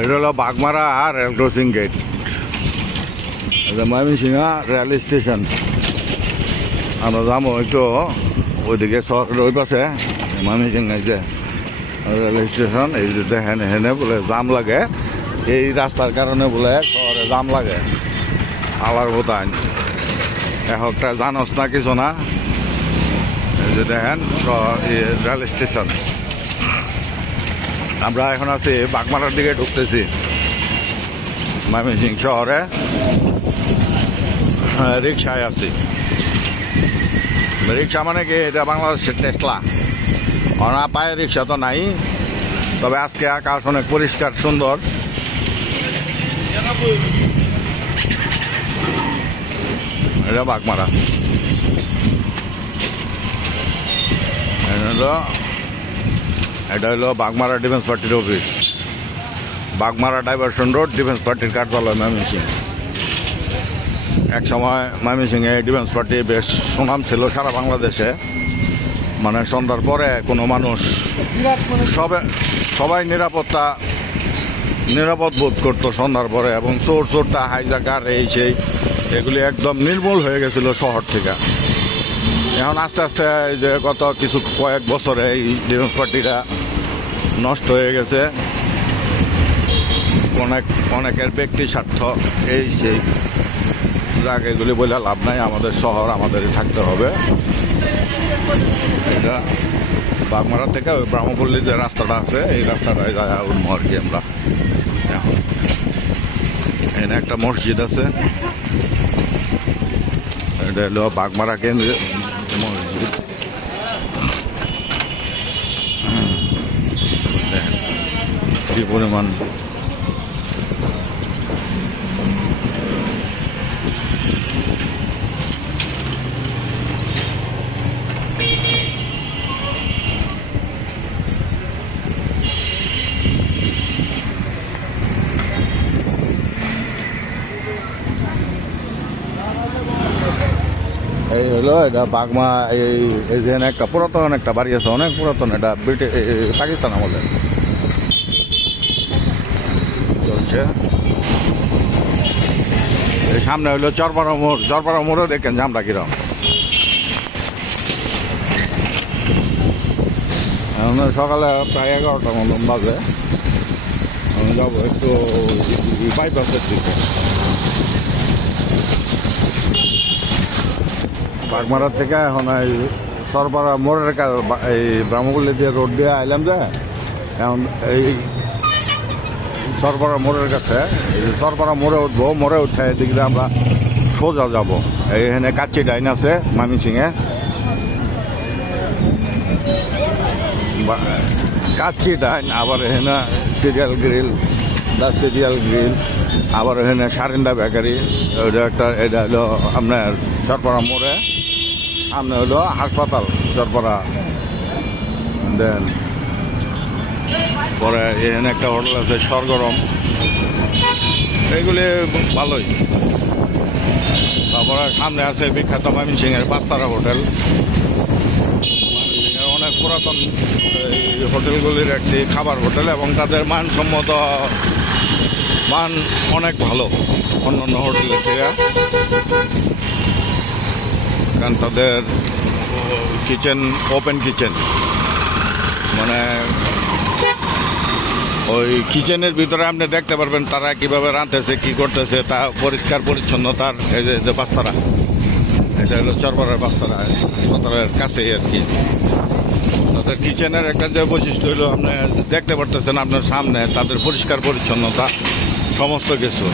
এটা হলো Bagmara rail crossing gate, এটা ময়মনসিংহ রেল স্টেশন। আমরা যাবো একটু ওইদিকে শহরের ওই পাশে ময়মনসিংহ যে রেল স্টেশন। এই যে দেখেন হেনে বলে জাম লাগে, এই রাস্তার কারণে বলে শহরে জাম লাগে। আলার বোতান একটা জানস না কিছু না। এই যে দেখেন রেল স্টেশন। আমরা এখন আছি বাগমারার দিকে ঢুকতেছি ময়মনসিংহ শহরে। রিক্সায় আছি। রিক্সা মানে কি, এটা বাংলাদেশের টেসলা। অনা পায়ে রিক্সা তো নাই, তবে আজকে আকাশ অনেক পরিষ্কার সুন্দর। এটা বাগমারা, এটা হলো বাগমারা ডিফেন্স পার্টির office. Bagmara diversion road defence পার্টির কার্যালয় ময়মনসিংহ। এক সময় ময়মনসিংহে ডিফেন্স পার্টি বেশ সুনাম ছিল সারা বাংলাদেশে। মানে সন্ধ্যার পরে কোনো মানুষ সবাই নিরাপদ বোধ করতো সন্ধ্যার পরে, এবং চোরটা হাইজাকার এই সেই এগুলি একদম নির্মূল হয়ে গেছিল শহর থেকে। এখন আস্তে আস্তে যে গত কয়েক বছরে এই ডিফেন্স পার্টিটা নষ্ট হয়ে গেছে। অনেকের ব্যক্তি স্বার্থ এই সেই যাক, এগুলি বলে লাভ নাই। আমাদের শহর আমাদেরই থাকতে হবে। এটা বাগমারা থেকে ওই ব্রাহ্মপল্লী যে রাস্তাটা আছে, এই রাস্তাটায় যায় উঠবো আর কি আমরা। এখানে একটা মসজিদ আছে, এটা হলো বাগমারা কেন্দ্রীয় মসজিদ। কি পরিমাণ এই হলো এটা বাগমা। এই যে একটা পুরাতন একটা বাড়ি আছে, অনেক পুরাতন। এটা পাকিস্তান আমলে চলছে। এই সামনে হইলো চরপাড়া মোড়। চরপাড়া মোড়েও দেখেন জামটা কিরম। এখন সকালে প্রায় 11টার মতন বাজে। আমি যাবো একটু বাইপাসের দিকে। বাগমারা থেকে এখন এই সরপাড়া মোড়ের এই ব্রাহ্মপল্লী দিয়ে রোড দিয়ে আইলাম যে, এখন এই সরপাড়া মোড়ের কাছে সরপাড়া মোড়ে উঠবো। মোড়ে উঠে এদিকে আমরা সোজা যাব। এইখানে কাচ্চি ডাইন আছে ময়মনসিংহে, কাচ্চি ডাইন। আবার এখানে সিরিয়াল গ্রিল, সিরিয়াল গ্রিল। আবার এখানে সারিন্দা বেকারি। ওইটা একটা, এটা হলো আপনার সরপাড়া মোড়ে। সামনে হলো হাসপাতাল চরপাড়া। দেন পরে এখানে একটা হোটেল আছে সরগরম, এগুলি ভালোই। তারপরে সামনে আছে বিখ্যাত ময়মনসিংহের পাঁচতারা হোটেল। ময়মনসিংহের অনেক পুরাতন হোটেলগুলির একটি খাবার হোটেল, এবং তাদের মানসম্মত মান অনেক ভালো অন্য অন্য হোটেলের থেকে। কারণ তাদের কিচেন ওপেন কিচেন, মানে ওই কিচেনের ভিতরে আপনি দেখতে পারবেন তারা কিভাবে রাঁধতেছে, কি করতেছে, তা পরিষ্কার পরিচ্ছন্নতার। এই যে পাঁচতারা, এটা হলো চরপাড়ার পাঁচতারা, হাসপাতালের কাছেই আর কি। তাদের কিচেনের একটা যে বৈশিষ্ট্য হলো, আপনি দেখতে পারতেছেন আপনার সামনে তাদের পরিষ্কার পরিচ্ছন্নতা সমস্ত কিছু।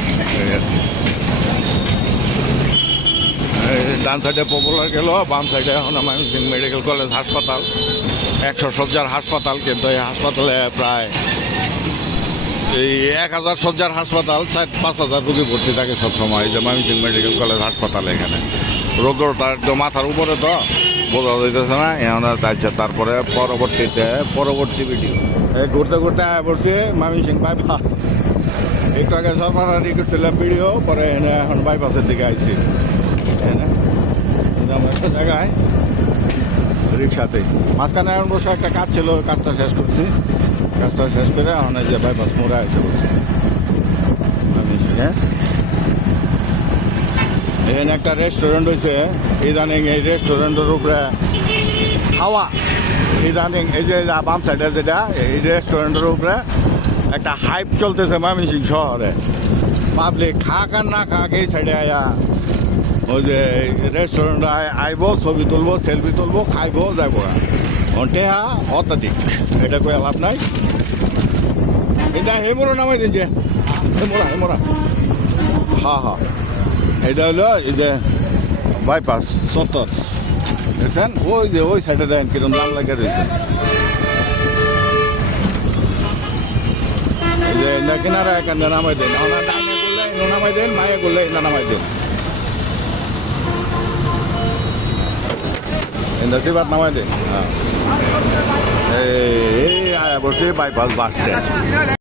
ডান সাইডে পপুলার গেল, বাম সাইডে এখন ময়মনসিংহ মেডিকেল কলেজ হাসপাতাল, 100 শয্যার হাসপাতাল। কিন্তু এই হাসপাতালে প্রায় 1000 শয্যার হাসপাতাল, 4-5,000 রোগী ভর্তি থাকে সবসময়। এই যে ময়মনসিংহ মেডিকেল কলেজ হাসপাতালে এখানে রোগটা একদম মাথার উপরে, তো বোঝা যাইতেছে না এখন যাচ্ছে। তারপরে পরবর্তী ভিডিও ঘুরতে ঘুরতে আয় পড়ছি ময়মনসিংহ বাইপাস। একটু আগে সরকারি করছিলাম ভিডিও, পরে এখন বাইপাসের দিকে আইছি। একটা জায়গায় রিক্সাতে মাঝখানে এখন বসে একটা কাজ ছিল, কাজটা শেষ করছি। কাজটা শেষ করে অনেক যে বাইপাস মোড়ে আসতে বলছে এখানে একটা রেস্টুরেন্ট হয়েছে ইদানিং এই রেস্টুরেন্টের উপরে হাওয়া ইদানিং এই যে বাম সাইডে যেটা এই রেস্টুরেন্টের উপরে একটা হাইপ চলতেছে ময়মনসিংহ শহরে পাবলিক খাক আর না খাক এই সাইডে আয়া ওই যে রেস্টুরেন্ট আইব ছবি তুলবো সেলফি তুলবো খাইবো যাইবো টেহা অত্যাধিক এটা কয়ে লাভ নাই এটা হেমোরা নামাই দিন যে হেমোরা হ্যাঁ এটা হলো এই যে বাইপাস চত্বর দেখছেন ওই যে ওই সাইডে দেন কিরম দাম লাগে রয়েছে এই যে কিনারা এখানে নামাই দেন ওনার ডাইনে করলে নামাই দেন মায়ে করলে নামাই দেন সিবাত নামাই দেন এই আয়া বসে বাইপাস বাস স্ট্যান্ড